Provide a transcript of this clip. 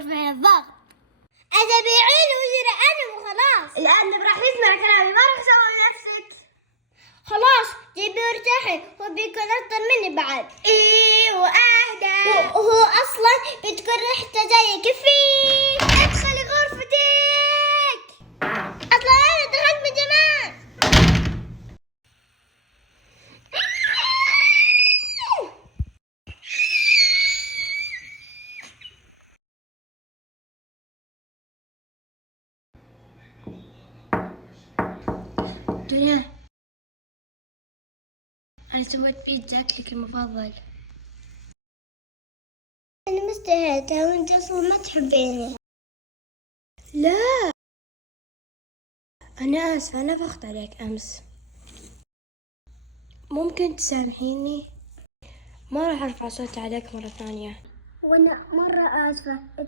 ترفعين الضغط. أتبيعين وزير أنا وخلاص. الآن راح يسمع كلامي، ما راح تسوي نفسك. خلاص جيبي وارتاحي، هو بيكون أكتر مني بعد. إيه وأهدى. وهو أصلا بتكون ريحته زيك. كيف ادخلي غرفتك. أصلا أنا دخلت بجمال. دنيا، أنا سويت بيتزا أكلك المفضل. أنا مستهيتها وأنت أصلا ما تحبيني. لا، أنا آسفة، نفخت عليك أمس. ممكن تسامحيني؟ ما راح أرفع صوتي عليك مرة ثانية. وأنا مرة آسفة.